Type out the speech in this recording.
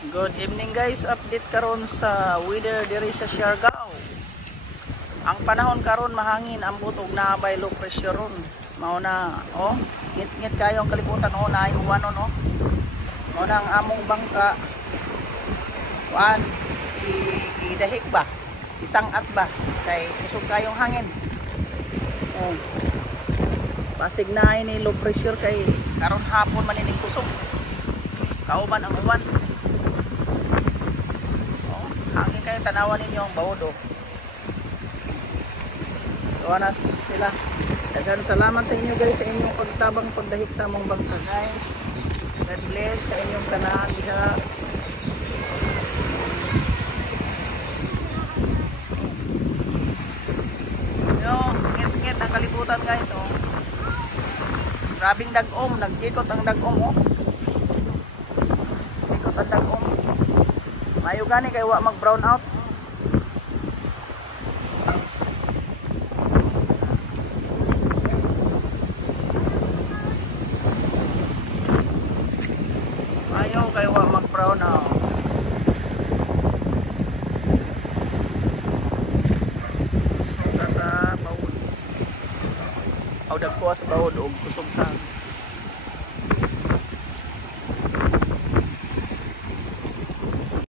Good evening guys, update karon sa weather diri sa Siargao. Ang panahon karon mahangin, ambot og naabay low pressure ron. Mao na, oh, ngit-ngit kayo ang kalibutan oh, na uwan no. Mao na ang among bangka. Wan, idahik ba? Isangat ba? Kay kusog kayong hangin. Oh. Pasig na ini low pressure kay karon hapon man ining kusog. Kauban ang uwan. Hangin kayo, tanawan ninyo ang bawod oh. Gawa na sila. Daghang salamat sa inyo guys sa inyong pagtabang pagdahik sa among bangka guys. God bless sa inyong tanan diha. Yo, ngit-ngit ang kalibutan guys oh. Grabing dag-om, nag-ikot ang dag-om oh. Ikot ang dag-om. Mayo gani kay wa mag brown out. Mayo kay wa mag brown out. Suga sa bawod. Aw dagko sa bawod og kusog sa